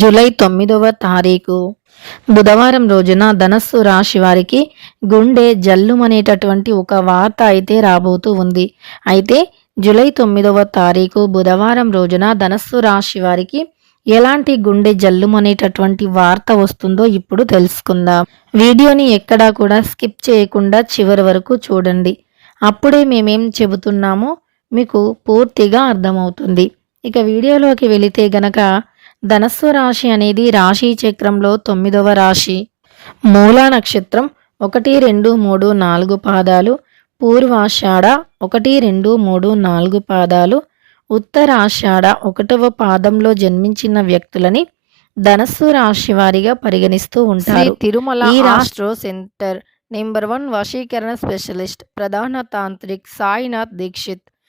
July తొమ్మిదవ తారీఖు. బుధవారం రోజున ధనస్సు రాశి వారికి గుండె జల్లుమనేటటువంటి ఒక వార్త అయితే రాబోతూ ఉంది. అయితే జూలై తొమ్మిదవ తారీఖు బుధవారం రోజున ధనస్సు రాశి వారికి ఎలాంటి గుండె జల్లుమనేటటువంటి వార్త వస్తుందో ఇప్పుడు తెలుసుకుందాం. వీడియోని ఎక్కడా కూడా స్కిప్ చేయకుండా చివరి వరకు చూడండి. అప్పుడే మేమేం చెబుతున్నామో మీకు పూర్తిగా అర్థమవుతుంది. ఇక వీడియోలోకి వెళితే గనక ధనస్సు రాశి అనేది రాశి చక్రంలో తొమ్మిదవ రాశి. మూలా నక్షత్రం ఒకటి రెండు మూడు నాలుగు పాదాలు. పూర్వాషాఢ ఒకటి రెండు మూడు నాలుగు పాదాలు. ఉత్తరాషాఢ ఒకటవ పాదంలో జన్మించిన వ్యక్తులని ధనస్సు రాశి వారిగా పరిగణిస్తూ ఉంటారు. తిరుమల రాష్ట్రో సెంటర్ నెంబర్ వన్ వశీకరణ స్పెషలిస్ట్ ప్రధాన తాంత్రిక్ సాయినాథ్ దీక్షిత్.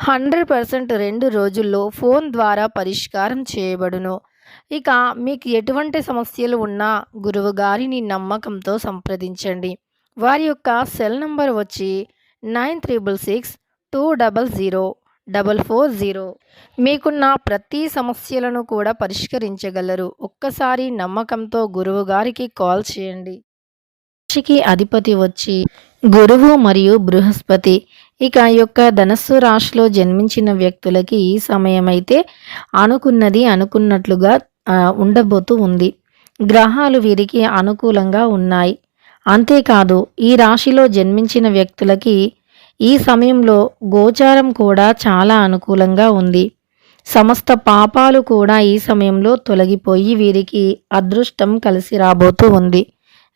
హండ్రెడ్ పర్సెంట్ రెండు రోజుల్లో ఫోన్ ద్వారా పరిష్కారం చేయబడును. ఇక మీకు ఎటువంటి సమస్యలు ఉన్నా గురువు గారిని నమ్మకంతో సంప్రదించండి. వారి యొక్క సెల్ నంబర్ వచ్చి nine triple six two double zero double four zero. మీకున్న ప్రతి సమస్యలను కూడా పరిష్కరించగలరు. ఒక్కసారి నమ్మకంతో గురువు గారికి కాల్ చేయండి. మనిషికి అధిపతి వచ్చి గురువు మరియు బృహస్పతి. ఇక ఈ యొక్క ధనస్సు రాశిలో జన్మించిన వ్యక్తులకి ఈ సమయం అయితే అనుకున్నది అనుకున్నట్లుగా ఉండబోతూ ఉంది. గ్రహాలు వీరికి అనుకూలంగా ఉన్నాయి. అంతేకాదు ఈ రాశిలో జన్మించిన వ్యక్తులకి ఈ సమయంలో గోచారం కూడా చాలా అనుకూలంగా ఉంది. సమస్త పాపాలు కూడా ఈ సమయంలో తొలగిపోయి వీరికి అదృష్టం కలిసి రాబోతూ ఉంది.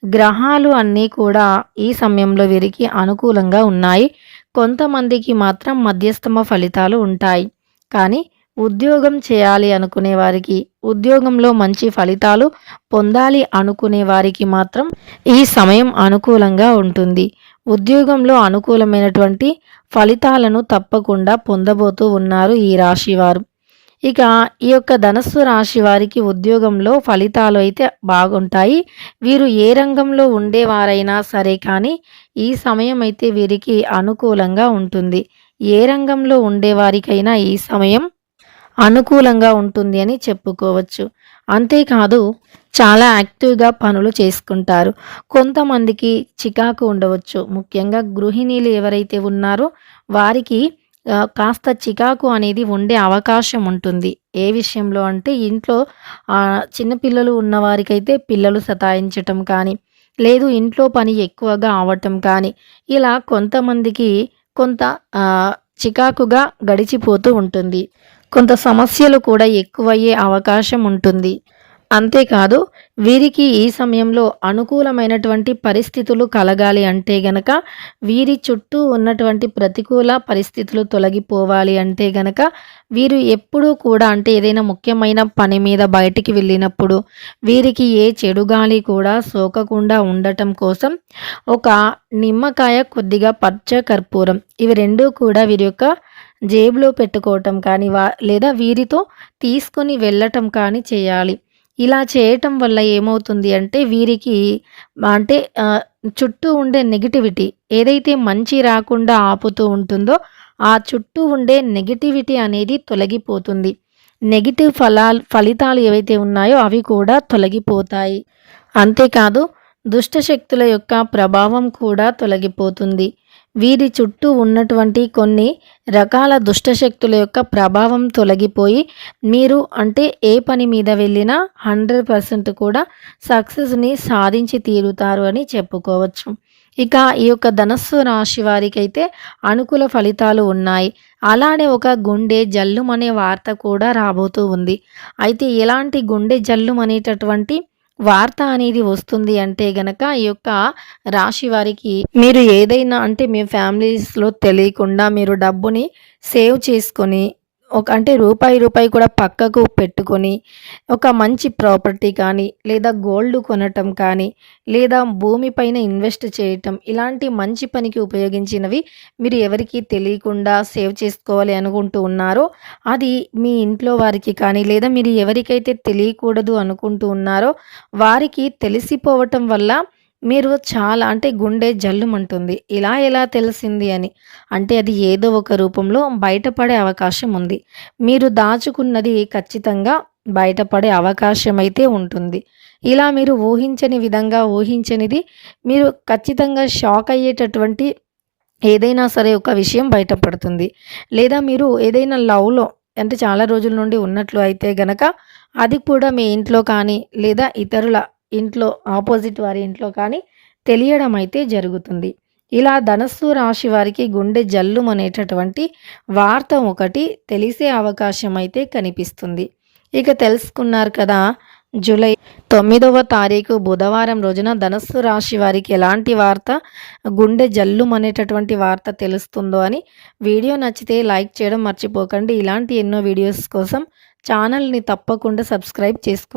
గ్రహాలు అన్నీ కూడా ఈ సమయంలో వీరికి అనుకూలంగా ఉన్నాయి. కొంతమందికి మాత్రం మధ్యస్థమ ఫలితాలు ఉంటాయి. కానీ ఉద్యోగం చేయాలి అనుకునే వారికి ఉద్యోగంలో మంచి ఫలితాలు పొందాలి అనుకునే వారికి మాత్రం ఈ సమయం అనుకూలంగా ఉంటుంది. ఉద్యోగంలో అనుకూలమైనటువంటి ఫలితాలను తప్పకుండా పొందబోతూ ఉన్నారు ఈ రాశివారు. ఇక ఈ యొక్క ధనస్సు రాశి వారికి ఉద్యోగంలో ఫలితాలు అయితే బాగుంటాయి. వీరు ఏ రంగంలో ఉండేవారైనా సరే కానీ ఈ సమయం అయితే వీరికి అనుకూలంగా ఉంటుంది. ఏ రంగంలో ఉండేవారికైనా ఈ సమయం అనుకూలంగా ఉంటుంది అని చెప్పుకోవచ్చు. అంతేకాదు చాలా యాక్టివ్గా పనులు చేసుకుంటారు. కొంతమందికి చికాకు ఉండవచ్చు. ముఖ్యంగా గృహిణీలు ఎవరైతే ఉన్నారో వారికి కాస్త చికాకు అనేది ఉండే అవకాశం ఉంటుంది. ఏ విషయంలో అంటే ఇంట్లో చిన్నపిల్లలు ఉన్నవారికైతే పిల్లలు సతాయించటం కానీ లేదు ఇంట్లో పని ఎక్కువగా అవటం కానీ ఇలా కొంతమందికి కొంత చికాకుగా గడిచిపోతూ ఉంటుంది. కొంత సమస్యలు కూడా ఎక్కువయ్యే అవకాశం ఉంటుంది. అంతేకాదు వీరికి ఈ సమయంలో అనుకూలమైనటువంటి పరిస్థితులు కలగాలి అంటే గనక వీరి చుట్టూ ఉన్నటువంటి ప్రతికూల పరిస్థితులు తొలగిపోవాలి అంటే గనక వీరు ఎప్పుడూ కూడా అంటే ఏదైనా ముఖ్యమైన పని మీద బయటికి వెళ్ళినప్పుడు వీరికి ఏ చెడు గాలి కూడా సోకకుండా ఉండటం కోసం ఒక నిమ్మకాయ కొద్దిగా పచ్చ కర్పూరం ఇవి రెండూ కూడా వీరి యొక్క జేబులో పెట్టుకోవటం కానీ వా లేదా వీరితో తీసుకొని వెళ్ళటం కానీ చేయాలి. ఇలా చేయటం వల్ల ఏమవుతుంది అంటే వీరికి అంటే చుట్టూ ఉండే నెగిటివిటీ ఏదైతే మంచి రాకుండా ఆపుతూ ఉంటుందో ఆ చుట్టూ ఉండే నెగిటివిటీ అనేది తొలగిపోతుంది. నెగిటివ్ ఫలాలు ఫలితాలు ఏవైతే ఉన్నాయో అవి కూడా తొలగిపోతాయి. అంతేకాదు దుష్టశక్తుల యొక్క ప్రభావం కూడా తొలగిపోతుంది. వీరి చుట్టూ ఉన్నటువంటి కొన్ని రకాల దుష్టశక్తుల యొక్క ప్రభావం తొలగిపోయి మీరు అంటే ఏ పని మీద వెళ్ళినా హండ్రెడ్ పర్సెంట్ కూడా సక్సెస్ని సాధించి తీరుతారు అని చెప్పుకోవచ్చు. ఇక ఈ యొక్క ధనస్సు రాశి వారికి అయితే అనుకూల ఫలితాలు ఉన్నాయి. అలానే ఒక గుండె జల్లుమనే వార్త కూడా రాబోతూ ఉంది. అయితే ఎలాంటి గుండె జల్లుమనేటటువంటి వార్త అనేది వస్తుంది అంటే గనక ఈ యొక్క రాశి వారికి మీరు ఏదైనా అంటే మీ ఫ్యామిలీస్లో తెలియకుండా మీరు డబ్బుని సేవ్ చేసుకొని ఒక అంటే రూపాయి, రూపాయి కూడా పక్కకు పెట్టుకొని, ఒక మంచి ప్రాపర్టీ కానీ, లేదా గోల్డ్ కొనటం కానీ, లేదా భూమి పైన ఇన్వెస్ట్ చేయటం, ఇలాంటి మంచి పనికి ఉపయోగించినవి మీరు ఎవరికీ తెలియకుండా సేవ్ చేసుకోవాలి అనుకుంటూ ఉన్నారో, అది మీ ఇంట్లో వారికి కానీ, లేదా మీరు ఎవరికైతే తెలియకూడదు అనుకుంటూ ఉన్నారో, వారికి తెలిసిపోవటం వల్ల మీరు చాలా అంటే గుండె జల్లుమంటుంది. ఇలా ఎలా తెలిసింది అని. అంటే అది ఏదో ఒక రూపంలో బయటపడే అవకాశం ఉంది. మీరు దాచుకున్నది ఖచ్చితంగా బయటపడే అవకాశం అయితే ఉంటుంది. ఇలా మీరు ఊహించని విధంగా ఊహించనిది మీరు ఖచ్చితంగా షాక్ అయ్యేటటువంటి ఏదైనా సరే ఒక విషయం బయటపడుతుంది. లేదా మీరు ఏదైనా లవ్‌లో అంటే చాలా రోజుల నుండి ఉన్నట్లు అయితే గనక అది కూడా మీ ఇంట్లో కానీ, లేదా ఇతరుల ఇంట్లో ఆపోజిట్ వారి ఇంట్లో కానీ తెలియడం అయితే జరుగుతుంది. ఇలా ధనస్సు రాశి వారికి గుండె జల్లుమనేటటువంటి వార్త ఒకటి తెలిసే అవకాశం అయితే కనిపిస్తుంది. ఇక తెలుసుకున్నారు కదా! జూలై తొమ్మిదవ తారీఖు బుధవారం రోజున ధనస్సు రాశి వారికి ఎలాంటి వార్త గుండె జల్లుమనేటటువంటి వార్త తెలుస్తుందో అని. వీడియో నచ్చితే లైక్ చేయడం మర్చిపోకండి. ఇలాంటి ఎన్నో వీడియోస్ కోసం ఛానల్‌ని తప్పకుండా సబ్స్క్రైబ్ చేసుకో